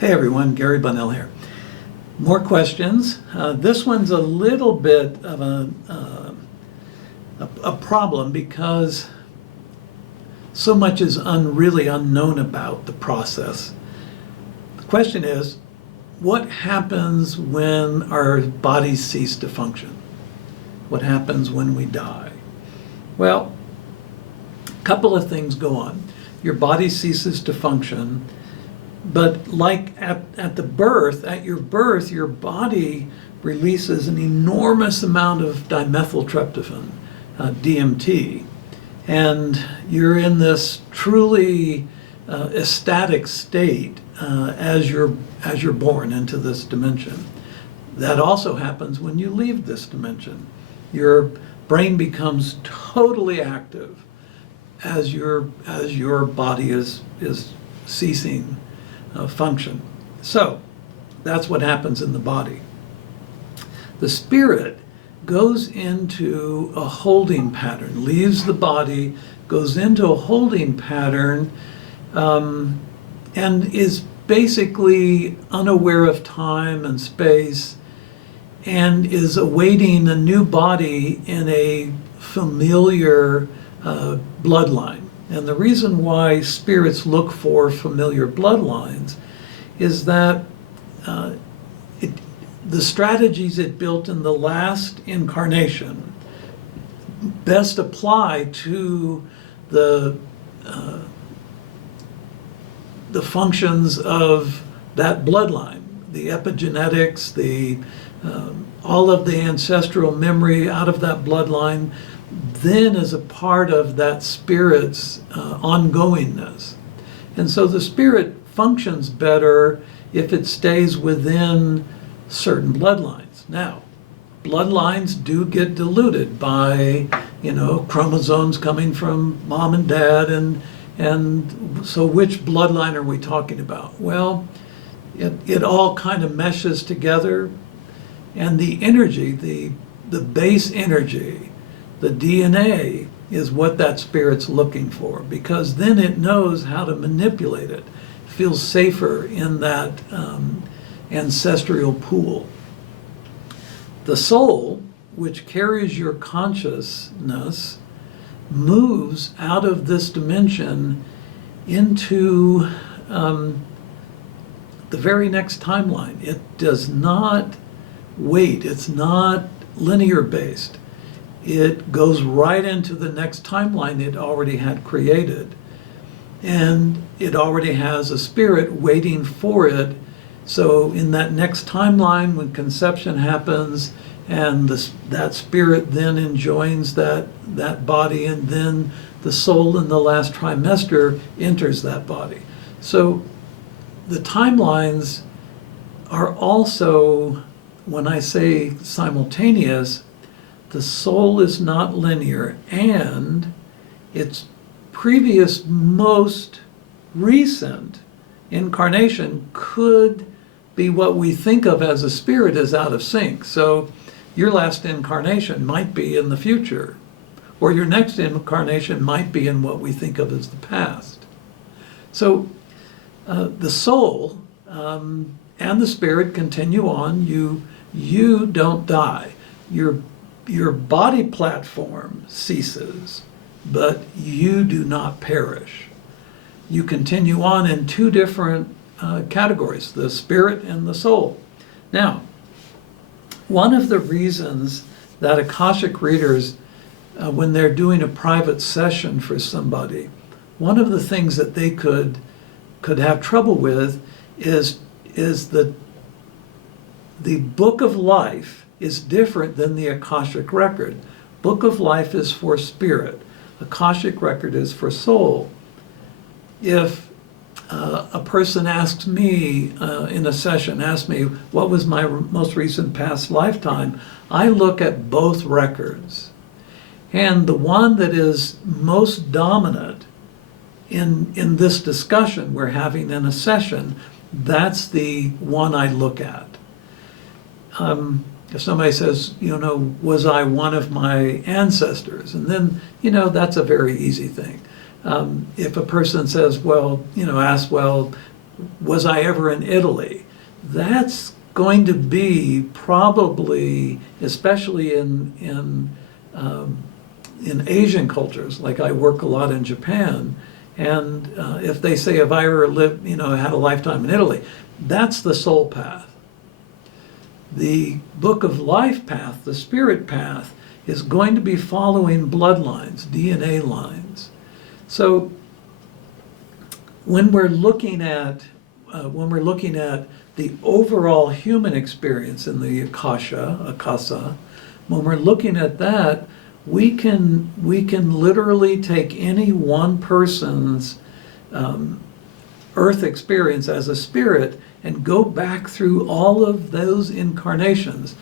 Hey everyone, Gary Bonnell here. More questions. This one's a little bit of a problem because so much is really unknown about the process. The question is, what happens when our bodies cease to function? What happens when we die? Well, a couple of things go on. Your body ceases to function, but like at your birth, your body releases an enormous amount of dimethyltryptophan, DMT, and you're in this truly ecstatic state as you're born into this dimension. That also happens when you leave this dimension. Your brain becomes totally active as your body is ceasing function. So that's what happens in the body. The spirit goes into a holding pattern, leaves the body, goes into a holding pattern, and is basically unaware of time and space, and is awaiting a new body in a familiar bloodline. And the reason why spirits look for familiar bloodlines is that the strategies it built in the last incarnation best apply to the functions of that bloodline, the epigenetics, all of the ancestral memory out of that bloodline, then is a part of that spirit's ongoingness. And so the spirit functions better if it stays within certain bloodlines. Now, bloodlines do get diluted by, chromosomes coming from mom and dad, and so which bloodline are we talking about? Well, it all kind of meshes together, and the energy, the base energy, the DNA is what that spirit's looking for, because then it knows how to manipulate it, feels safer in that ancestral pool. The soul, which carries your consciousness, moves out of this dimension into the very next timeline. It does not wait. It's not linear based. It goes right into the next timeline it already had created. And it already has a spirit waiting for it. So in that next timeline, when conception happens, and that spirit then enjoins that body, and then the soul in the last trimester enters that body. So the timelines are also, when I say simultaneous, the soul is not linear, and its previous most recent incarnation could be what we think of as a spirit is out of sync. So your last incarnation might be in the future, or your next incarnation might be in what we think of as the past. So the soul and the spirit continue on. You don't die. Your body platform ceases, but you do not perish. You continue on in two different categories, the spirit and the soul. Now, one of the reasons that Akashic readers, when they're doing a private session for somebody, one of the things that they could have trouble with is that the book of life is different than the Akashic record. Book of life is for spirit. Akashic record is for soul. If a person asks me in a session, asks me what was my most recent past lifetime, I look at both records. And the one that is most dominant in this discussion we're having in a session, that's the one I look at. If somebody says, was I one of my ancestors? And then, that's a very easy thing. If a person says, was I ever in Italy? That's going to be probably, especially in Asian cultures, like I work a lot in Japan, and if they say, have I ever lived, had a lifetime in Italy, that's the soul path. The book of life path, the spirit path, is going to be following bloodlines, DNA lines. So when we're looking at the overall human experience in the Akasha, when we're looking at that, we can literally take any one person's earth experience as a spirit and go back through all of those incarnations.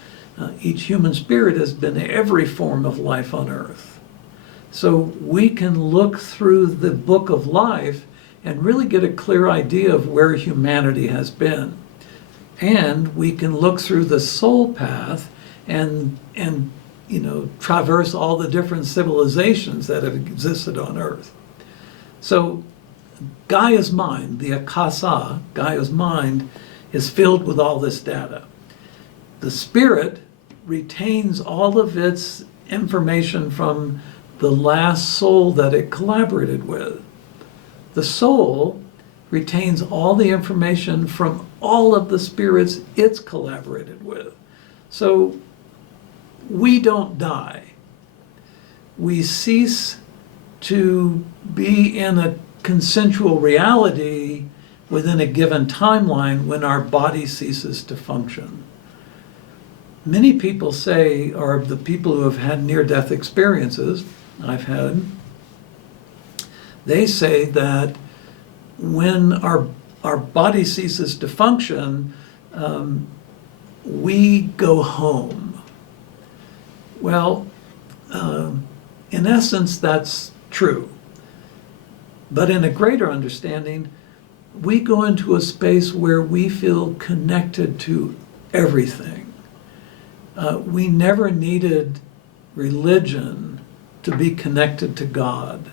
Each human spirit has been every form of life on earth. So we can look through the book of life and really get a clear idea of where humanity has been. And we can look through the soul path and traverse all the different civilizations that have existed on earth. So Gaia's mind, the Akasha, Gaia's mind, is filled with all this data. The spirit retains all of its information from the last soul that it collaborated with. The soul retains all the information from all of the spirits it's collaborated with. So we don't die. We cease to be in a consensual reality within a given timeline when our body ceases to function. Many people say, or the people who have had near-death experiences, I've had, they say that when our body ceases to function, we go home. Well, in essence, that's true. But in a greater understanding, we go into a space where we feel connected to everything. We never needed religion to be connected to God.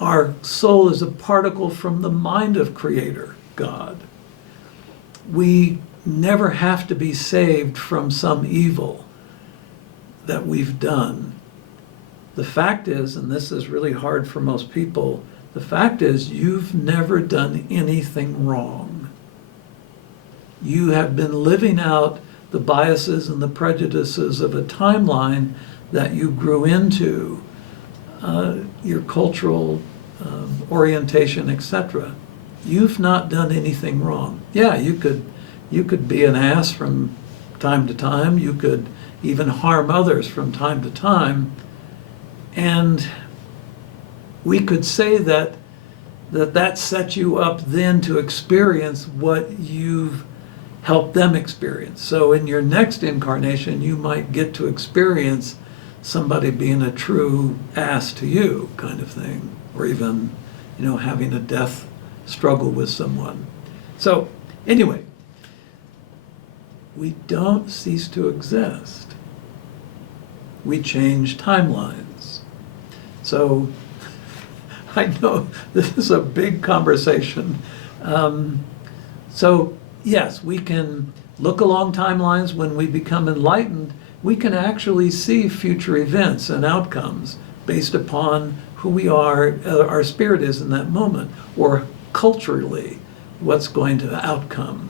Our soul is a particle from the mind of Creator, God. We never have to be saved from some evil that we've done. The fact is, and this is really hard for most people, the fact is you've never done anything wrong. You have been living out the biases and the prejudices of a timeline that you grew into, your cultural orientation, etc. You've not done anything wrong. Yeah, you could be an ass from time to time. You could even harm others from time to time. And we could say that sets you up then to experience what you've helped them experience. So in your next incarnation, you might get to experience somebody being a true ass to you, kind of thing, or even, having a death struggle with someone. So anyway, we don't cease to exist. We change timelines. So I know this is a big conversation. So yes, we can look along timelines. When we become enlightened, we can actually see future events and outcomes based upon who we are, our spirit is in that moment, or culturally, what's going to outcome.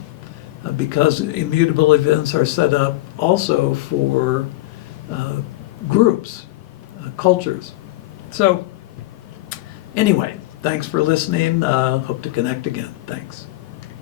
Because immutable events are set up also for groups, cultures. So anyway, thanks for listening. Hope to connect again. Thanks.